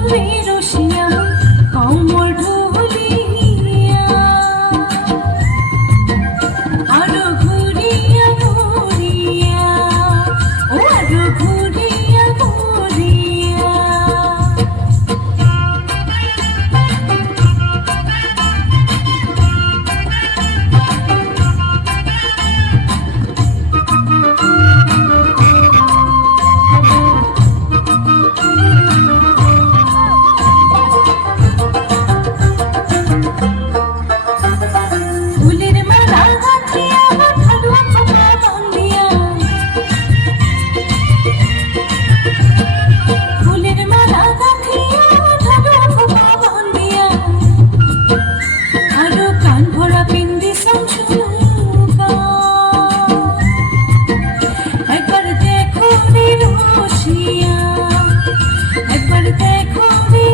চলবে রসিয়া কমর ঢুলিয়া আরো ঘুরিয়া ঘুরিয়া ও আরো ঘুরিয়া ঘুরিয়া ফুলের মালা গাঁথিয়া ভালুয়া খোপা বাঁধিয়া ফুলের মালা গাঁথিয়া ভালুয়া খোপা বাঁধিয়া আরো কান ভরা পিন্দি সংসুকা একবার দেখো রে রসিয়া একবার দেখো রে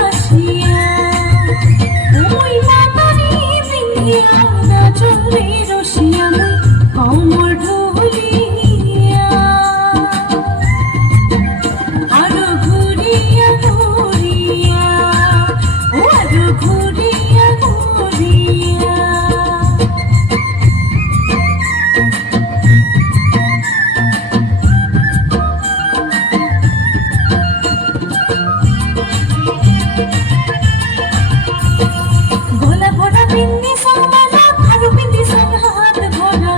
আসিয়া ওই মাতারি বিন্দিয়া চলবে রসিয়া কমর ঢুলিয়া আরো ঘুরিয়া ঘুরিয়া ও আরো ঘুরিয়া ঘুরিয়া গলা ভরা বিন্দি সমালা আরো বিন্দি সঙ্গ হাত ভরা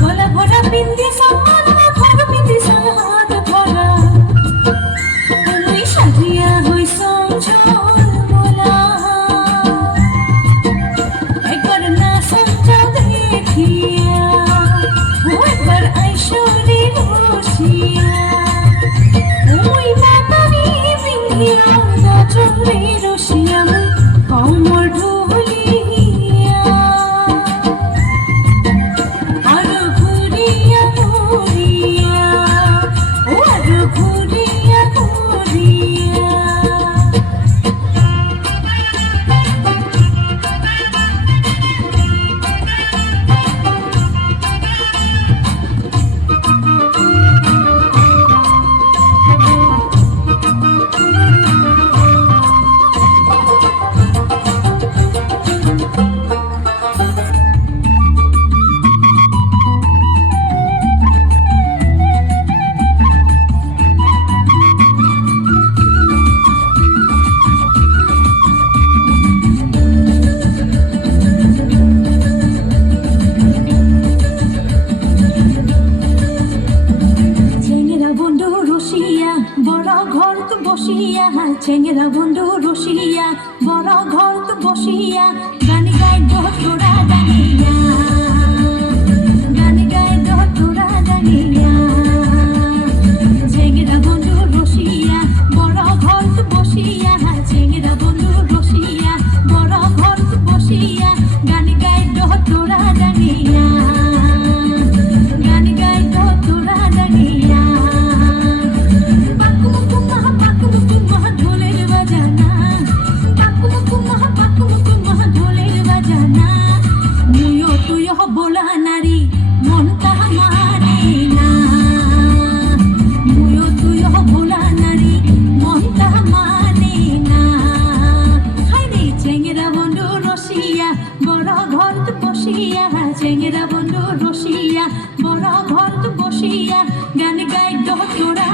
গলা ভরা বিন্দি সমালা আরো বিন্দি সঙ্গ হাত ভরা তুমি সাজিয়া হইছ ঝলমলা একবার না সঞ্জা দেখিয়া ও একবার আইসরে রসিয়া ওই মাতারি বিন্দিয়া চলবে রসিয়া কমর ঢুলিয়া আরো ঘুরিয়া ঘুরিয়া ও আরো ঘুরিয়া ঘুরিয়া চেঙ্গেরা বন্ধু রসিয়া বড় ঘর তো বসিয়া চেঙ্গেরা বন্ধু রসিয়া বড় ঘর তো বসিয়া গান গাই তোরা জানিয়া গান গাই তোরা জানিয়া চেঙ্গেরা বন্ধু রসিয়া বড় ঘর তো বসিয়া চেঙ্গেরা বন্ধু রসিয়া বড় ঘর তো বসিয়া গান গাই তোরা জানিয়া গান গাই তোরা জানিয়া পাকু মুকু মহা ঢোলের বাজানা পাকু মুকু মহা ঢোলের বাজানা মুয়ো তুয়ো বোলা নারী মনটা মারে না মুয়ো তুয়ো বোলা নারী মনটা মানে না হাইরে চেঙ্গেরা বন্ধু রসিয়া বড় ঘর তো বসিয়া চেঙ্গেরা বন্ধু রসিয়া বড় ঘর তো বসিয়া গান গাই তোরা